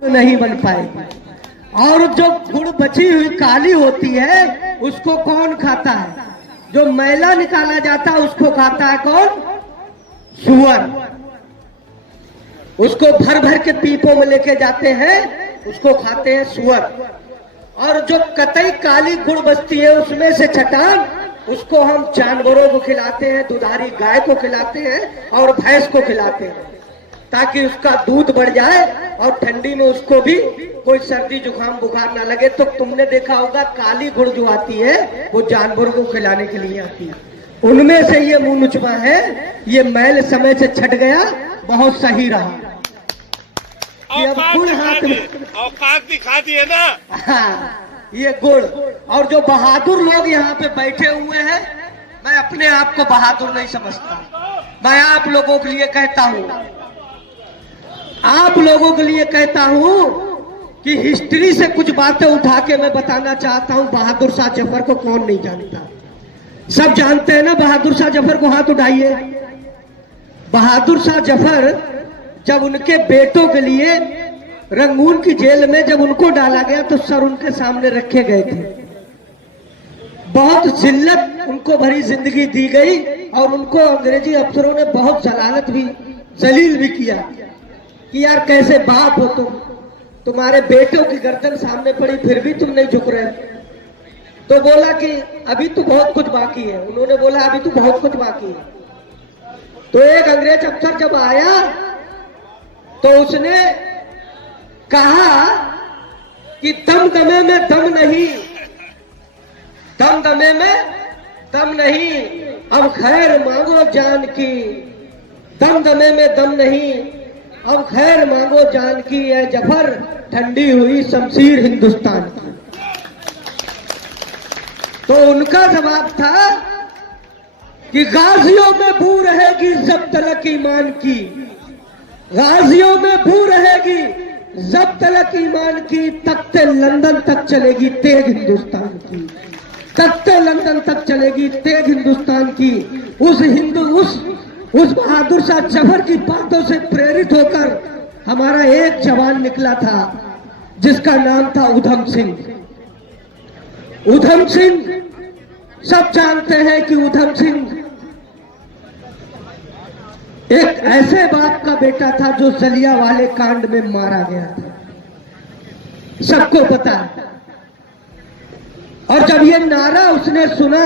नहीं बन पाएगी। और जो गुड़ बची हुई काली होती है उसको कौन खाता है? जो मैला निकाला जाता है उसको खाता है कौन? सुअर। उसको भर भर के पीपों में लेके जाते हैं, उसको खाते हैं सुअर। और जो कतई काली गुड़ बचती है उसमें से चटान, उसको हम जानवरों को खिलाते हैं, दुधारी गाय को खिलाते हैं और भैंस को खिलाते हैं, ताकि उसका दूध बढ़ जाए और ठंडी में उसको भी कोई सर्दी जुकाम बुखार ना लगे। तो तुमने देखा होगा काली गुड़ जो आती है वो जानवरों को खिलाने के लिए आती है। उनमें से ये मुंह नुचवा है, ये मैल समय से छट गया, बहुत सही रहा। अब गुड़ हाथ में औकात दिखा दिए ना। हाँ, ये गुड़। और जो बहादुर लोग यहाँ पे बैठे हुए हैं, मैं अपने आप को बहादुर नहीं समझता। मैं आप लोगों के लिए कहता हूँ, आप लोगों के लिए कहता हूँ कि हिस्ट्री से कुछ बातें उठा के मैं बताना चाहता हूँ। बहादुर शाह जफर को कौन नहीं जानता? सब जानते हैं ना बहादुर शाह जफर को? हाथ उठाइए। बहादुर शाह जफर जब उनके बेटों के लिए रंगून की जेल में जब उनको डाला गया तो सर उनके सामने रखे गए थे। बहुत जिल्लत उनको भरी जिंदगी दी गई और उनको अंग्रेजी अफसरों ने बहुत जलालत भी, जलील भी किया कि यार कैसे बाप हो तुम, तुम्हारे बेटों की गर्दन सामने पड़ी फिर भी तुम नहीं झुक रहे। तो बोला कि अभी तो बहुत कुछ बाकी है। उन्होंने बोला अभी तो बहुत कुछ बाकी है। तो एक अंग्रेज अफसर जब आया तो उसने कहा कि दम दमे में दम नहीं, दम दमे में दम नहीं, अब खैर मांगो जान की। दम दमे में दम नहीं, अब खैर मांगो जान की, है जफर ठंडी हुई शमशीर हिंदुस्तान की। तो उनका जवाब था कि गाजियों में बू रहेगी जब तलक ईमान की, गाजियों में बू रहेगी जब तलक ईमान की, तख्ते लंदन तक चलेगी तेज हिंदुस्तान की, तख्ते लंदन तक चलेगी तेज हिंदुस्तान की। उस बहादुर शाह जफर की बातों से प्रेरित होकर हमारा एक जवान निकला था जिसका नाम था उधम सिंह। उधम सिंह, सब जानते हैं कि उधम सिंह एक ऐसे बाप का बेटा था जो जलियांवाले कांड में मारा गया था, सबको पता है। और जब ये नारा उसने सुना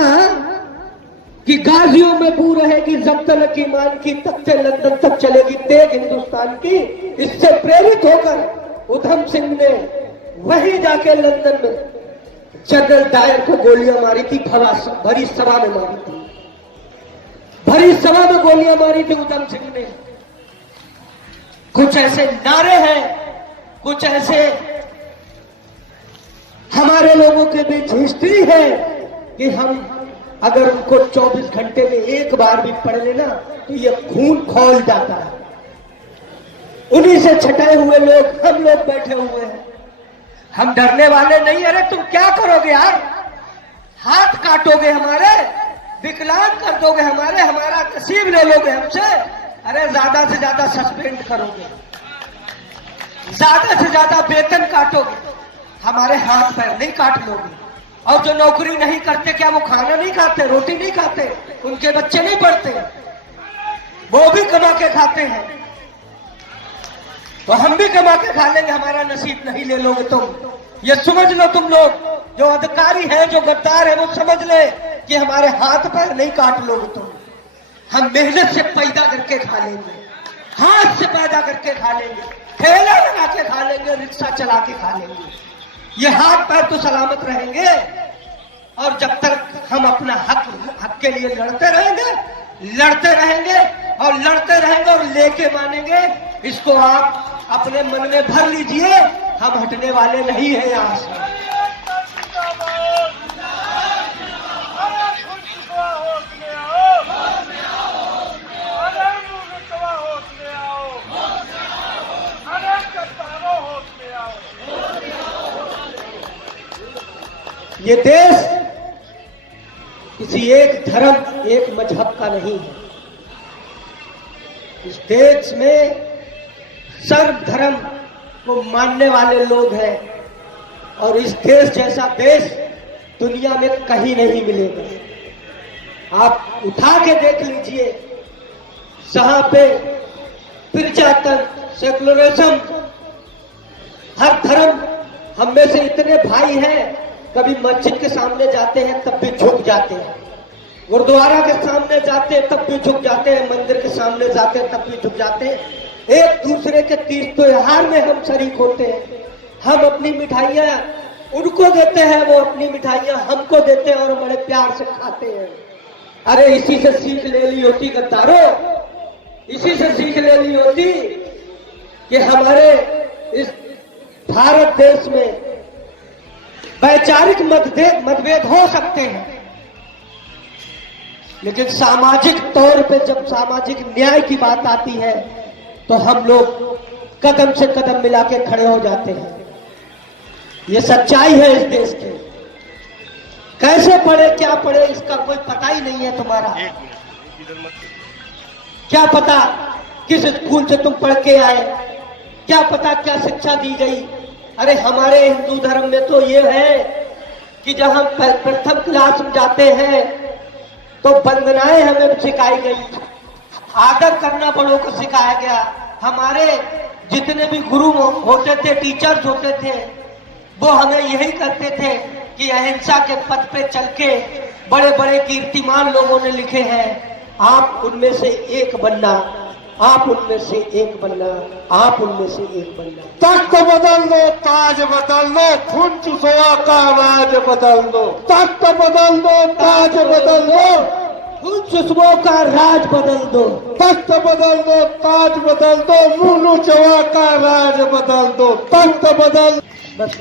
कि गाजियों में बू रहेगी जब तलक ईमान की, तख्ते लंदन तक चलेगी तेज हिंदुस्तान की, इससे प्रेरित होकर उधम सिंह ने वहीं जाके लंदन में जनरल डायर को गोलियां मारी थी। भरी सभा में मारी थी, भरी सभा में गोलियां मारी थी उधम सिंह ने। कुछ ऐसे नारे हैं, कुछ ऐसे हमारे लोगों के बीच हिस्ट्री है कि हम अगर उनको 24 घंटे में एक बार भी पढ़ लेना तो ये खून खौल जाता है। उन्हीं से छटाए हुए लोग हम लोग बैठे हुए हैं। हम डरने वाले नहीं। अरे तुम क्या करोगे यार? हाथ काटोगे हमारे, विकलांग कर दोगे हमारे, हमारा नसीब ले लोगे हमसे। अरे ज्यादा से ज्यादा सस्पेंड करोगे, ज्यादा से ज्यादा वेतन काटोगे, हमारे हाथ पैर नहीं काट लोगे। और जो नौकरी नहीं करते, क्या वो खाना नहीं खाते, रोटी नहीं खाते, उनके बच्चे नहीं पढ़ते, वो भी कमा के खाते हैं। तो हम भी कमा के खा लेंगे, हमारा नसीब नहीं ले लोगे तुम। ये समझ लो तुम लोग, जो अधिकारी हैं, जो गद्दार हैं, वो समझ ले कि हमारे हाथ पैर नहीं काट लोगे तुम। हम मेहनत से पैदा करके खा लेंगे, हाथ से पैदा करके खा लेंगे, ठेला लगा के खा लेंगे, रिक्शा चला के खा लेंगे। ये हाथ पैर तो सलामत रहेंगे। और जब तक हम अपना हक के लिए लड़ते रहेंगे, लड़ते रहेंगे और लड़ते रहेंगे और लेके मानेंगे, इसको आप अपने मन में भर लीजिए। हम हटने वाले नहीं हैं यहाँ से। ये देश किसी एक धर्म, एक मजहब का नहीं है। इस देश में सर्व धर्म को मानने वाले लोग हैं, और इस देश जैसा देश दुनिया में कहीं नहीं मिलेगा। आप उठा के देख लीजिए, जहां पे पिरजातन, सेकुलरिज्म, हर धर्म, हम में से इतने भाई हैं, कभी मस्जिद के सामने जाते हैं तब भी झुक जाते हैं, गुरुद्वारा के सामने जाते हैं तब भी झुक जाते हैं, मंदिर के सामने जाते हैं तब भी झुक जाते हैं। एक दूसरे के तीज त्योहार में हम शरीक होते हैं, हम अपनी मिठाइयां उनको देते हैं, वो अपनी मिठाइयां हमको देते हैं और बड़े प्यार से खाते हैं। अरे इसी से सीख ले ली होती गद्दारों, इसी से सीख ले ली होती कि हमारे इस भारत देश में वैचारिक मतभेद हो सकते हैं, लेकिन सामाजिक तौर पे जब सामाजिक न्याय की बात आती है तो हम लोग कदम से कदम मिला के खड़े हो जाते हैं। ये सच्चाई है इस देश की। कैसे पढ़े क्या पढ़े इसका कोई पता ही नहीं है तुम्हारा। क्या पता किस स्कूल से तुम पढ़ के आए, क्या पता क्या शिक्षा दी गई। अरे हमारे हिंदू धर्म में तो ये है कि जब हम प्रथम क्लास में जाते हैं तो वंदनाएं हमें सिखाई गई, आदर करना बड़ों को सिखाया गया। हमारे जितने भी गुरु होते थे, टीचर्स होते थे, वो हमें यही करते थे कि अहिंसा के पथ पे चल के बड़े बड़े कीर्तिमान लोगों ने लिखे हैं, आप उनमें से एक बनना, आप उनमें से एक बनना, आप उनमें से एक बनना। तख्त बदल दो, ताज बदल दो, खून चुसवा का राज बदल दो। तख्त बदल दो, ताज बदल दो, खून चुसवा का राज बदल दो। तख्त बदल दो, ताज बदल दो, मुनु चवा का राज बदल दो। तख्त बदल बस